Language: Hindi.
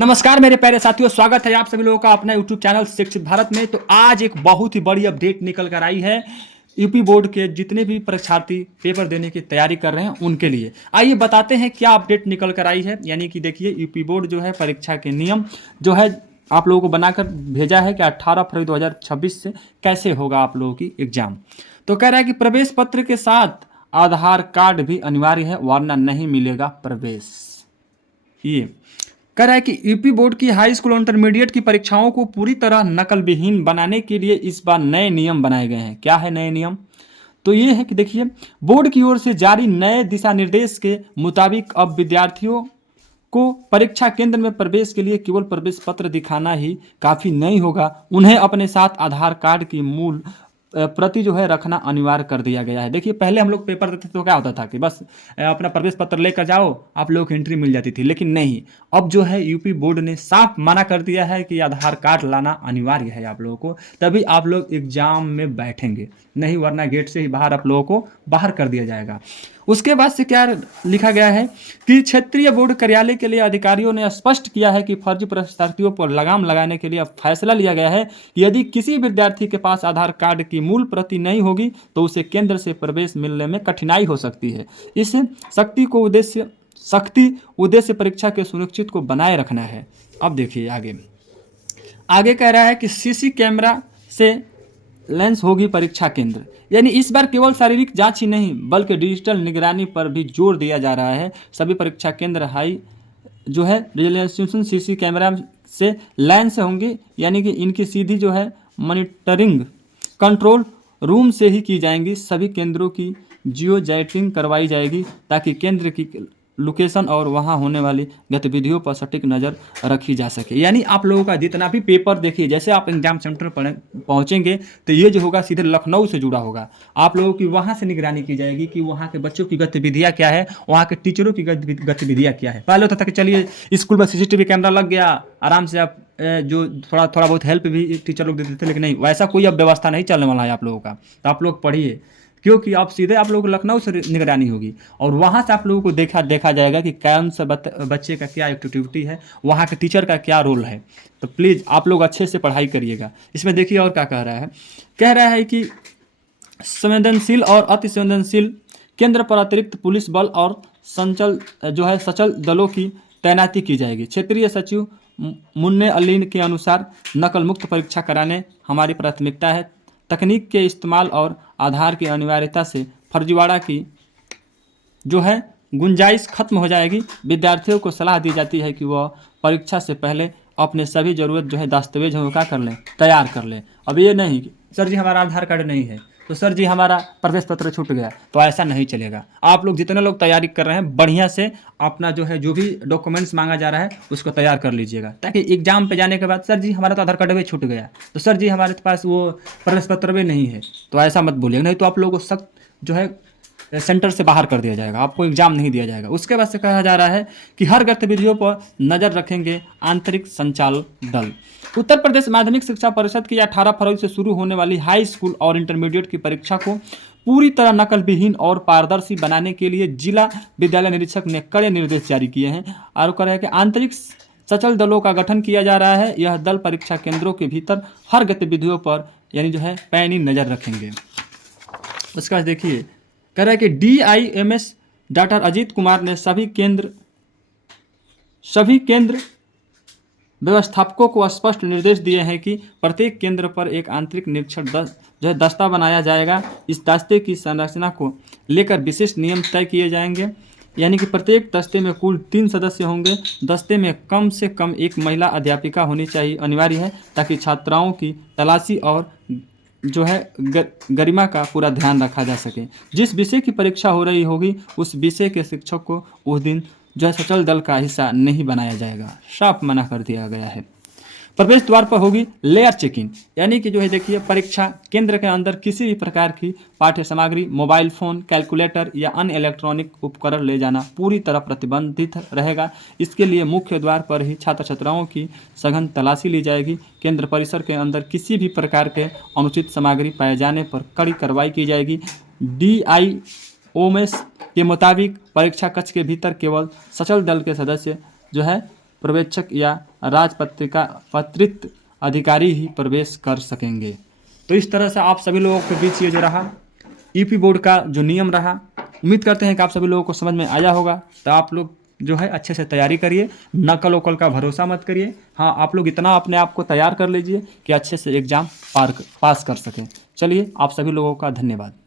नमस्कार मेरे प्यारे साथियों, स्वागत है आप सभी लोगों का अपना यूट्यूब चैनल शिक्षित भारत में। तो आज एक बहुत ही बड़ी अपडेट निकल कर आई है यूपी बोर्ड के जितने भी परीक्षार्थी पेपर देने की तैयारी कर रहे हैं उनके लिए। आइए बताते हैं क्या अपडेट निकल कर आई है। यानी कि देखिए, यूपी बोर्ड जो है परीक्षा के नियम जो है आप लोगों को बनाकर भेजा है कि 18 फरवरी 2026 से कैसे होगा आप लोगों की एग्जाम। तो कह रहा है कि प्रवेश पत्र के साथ आधार कार्ड भी अनिवार्य है, वरना नहीं मिलेगा प्रवेश। ये कह रहा है कि यूपी बोर्ड की हाई स्कूल और इंटरमीडिएट की परीक्षाओं को पूरी तरह नकल विहीन बनाने के लिए इस बार नए नियम बनाए गए हैं। क्या है नए नियम? तो ये है कि देखिए, बोर्ड की ओर से जारी नए दिशा निर्देश के मुताबिक अब विद्यार्थियों को परीक्षा केंद्र में प्रवेश के लिए केवल प्रवेश पत्र दिखाना ही काफ़ी नहीं होगा। उन्हें अपने साथ आधार कार्ड की मूल प्रति जो है रखना अनिवार्य कर दिया गया है। देखिए, पहले हम लोग पेपर देते तो क्या होता था कि बस अपना प्रवेश पत्र लेकर जाओ, आप लोगों की एंट्री मिल जाती थी। लेकिन नहीं, अब जो है यूपी बोर्ड ने साफ मना कर दिया है कि आधार कार्ड लाना अनिवार्य है आप लोगों को, तभी आप लोग एग्जाम में बैठेंगे, नहीं वरना गेट से ही बाहर आप लोगों को बाहर कर दिया जाएगा। उसके बाद से क्या लिखा गया है कि क्षेत्रीय बोर्ड कार्यालय के लिए अधिकारियों ने स्पष्ट किया है कि फर्जी परीक्षार्थियों पर लगाम लगाने के लिए अब फैसला लिया गया है कि यदि किसी विद्यार्थी के पास आधार कार्ड की मूल प्रति नहीं होगी तो उसे केंद्र से प्रवेश मिलने में कठिनाई हो सकती है। इस सख्ती उद्देश्य परीक्षा के सुनिश्चित को बनाए रखना है। अब देखिए आगे कह रहा है कि सीसी कैमरा से लेंस होगी परीक्षा केंद्र। यानी इस बार केवल शारीरिक जांच ही नहीं बल्कि डिजिटल निगरानी पर भी जोर दिया जा रहा है। सभी परीक्षा केंद्र हाई जो है रेजोल्यूशन सीसी कैमरा से लेंस होंगे, यानी कि इनकी सीधी जो है मॉनिटरिंग कंट्रोल रूम से ही की जाएंगी। सभी केंद्रों की जियो जैटिंग करवाई जाएगी ताकि केंद्र की लोकेशन और वहाँ होने वाली गतिविधियों पर सटीक नज़र रखी जा सके। यानी आप लोगों का जितना भी पेपर देखिए, जैसे आप एग्जाम सेंटर पर पहुँचेंगे तो ये जो होगा सीधे लखनऊ से जुड़ा होगा। आप लोगों की वहाँ से निगरानी की जाएगी कि वहाँ के बच्चों की गतिविधियाँ क्या है, वहाँ के टीचरों की गतिविधियाँ क्या है। पहले होता था कि चलिए स्कूल में सीसीटीवी कैमरा लग गया, आराम से आप जो थोड़ा बहुत हेल्प भी टीचर लोग देते थे, लेकिन नहीं, वैसा कोई अब व्यवस्था नहीं चलने वाला है आप लोगों का। तो आप लोग पढ़िए, क्योंकि आप सीधे आप लोगों को लखनऊ से निगरानी होगी और वहाँ से आप लोगों को देखा जाएगा कि कौन सा बच्चे का क्या एक्टिविटी है, वहाँ के टीचर का क्या रोल है। तो प्लीज़ आप लोग अच्छे से पढ़ाई करिएगा। इसमें देखिए और क्या कह रहा है कि संवेदनशील और अति संवेदनशील केंद्र पर अतिरिक्त पुलिस बल और सचल दलों की तैनाती की जाएगी। क्षेत्रीय सचिव मुन्ने अलीन के अनुसार नकल मुक्त परीक्षा कराने हमारी प्राथमिकता है। तकनीक के इस्तेमाल और आधार की अनिवार्यता से फर्जीवाड़ा की जो है गुंजाइश खत्म हो जाएगी। विद्यार्थियों को सलाह दी जाती है कि वह परीक्षा से पहले अपने सभी ज़रूरत जो है दस्तावेज हो क्या कर लें, तैयार कर लें। अब ये नहीं कि सर जी हमारा आधार कार्ड नहीं है तो सर जी हमारा प्रवेश पत्र छूट गया, तो ऐसा नहीं चलेगा। आप लोग जितने लोग तैयारी कर रहे हैं बढ़िया से अपना जो है जो भी डॉक्यूमेंट्स मांगा जा रहा है उसको तैयार कर लीजिएगा, ताकि एग्जाम पे जाने के बाद सर जी हमारा तो आधार कार्ड भी छूट गया, तो सर जी हमारे पास वो प्रवेश पत्र भी नहीं है, तो ऐसा मत बोलिएगा, नहीं तो आप लोगों को सख्त जो है सेंटर से बाहर कर दिया जाएगा, आपको एग्जाम नहीं दिया जाएगा। उसके बाद से कहा जा रहा है कि हर गतिविधियों पर नज़र रखेंगे आंतरिक संचालन दल। उत्तर प्रदेश माध्यमिक शिक्षा परिषद की 18 फरवरी से शुरू होने वाली हाई स्कूल और इंटरमीडिएट की परीक्षा को पूरी तरह नकल विहीन और पारदर्शी बनाने के लिए जिला विद्यालय निरीक्षक ने कड़े निर्देश जारी किए हैं। और कह रहा है कि आंतरिक सचल दलों का गठन किया जा रहा है। यह दल परीक्षा केंद्रों के भीतर हर गतिविधियों पर यानी जो है पैनी नज़र रखेंगे। उसके बाद देखिए कह रहा है कि DIMS डॉक्टर अजीत कुमार ने सभी केंद्र व्यवस्थापकों को स्पष्ट निर्देश दिए हैं कि प्रत्येक केंद्र पर एक आंतरिक निरीक्षण जो है दस्ता बनाया जाएगा। इस दस्ते की संरचना को लेकर विशिष्ट नियम तय किए जाएंगे। यानी कि प्रत्येक दस्ते में कुल 3 सदस्य होंगे। दस्ते में कम से कम एक महिला अध्यापिका होनी चाहिए, अनिवार्य है, ताकि छात्राओं की तलाशी और जो है गरिमा का पूरा ध्यान रखा जा सके। जिस विषय की परीक्षा हो रही होगी उस विषय के शिक्षक को उस दिन जो है सचल दल का हिस्सा नहीं बनाया जाएगा, साफ मना कर दिया गया है। प्रवेश द्वार पर होगी लेयर चेकिंग, यानी कि जो है देखिए परीक्षा केंद्र के अंदर किसी भी प्रकार की पाठ्य सामग्री, मोबाइल फ़ोन, कैलकुलेटर या अन्य इलेक्ट्रॉनिक उपकरण ले जाना पूरी तरह प्रतिबंधित रहेगा। इसके लिए मुख्य द्वार पर ही छात्र छात्राओं की सघन तलाशी ली जाएगी। केंद्र परिसर के अंदर किसी भी प्रकार के अनुचित सामग्री पाए जाने पर कड़ी कार्रवाई की जाएगी। DIOMS के मुताबिक परीक्षा कक्ष के भीतर केवल सचल दल के सदस्य जो है पर्यवेक्षक या राजपत्रिका पत्रित अधिकारी ही प्रवेश कर सकेंगे। तो इस तरह से आप सभी लोगों के बीच ये जो रहा ईपी बोर्ड का जो नियम रहा, उम्मीद करते हैं कि आप सभी लोगों को समझ में आया होगा। तो आप लोग जो है अच्छे से तैयारी करिए, नकल वकल का भरोसा मत करिए। हाँ, आप लोग इतना अपने आप को तैयार कर लीजिए कि अच्छे से एग्ज़ाम पास कर सकें। चलिए, आप सभी लोगों का धन्यवाद।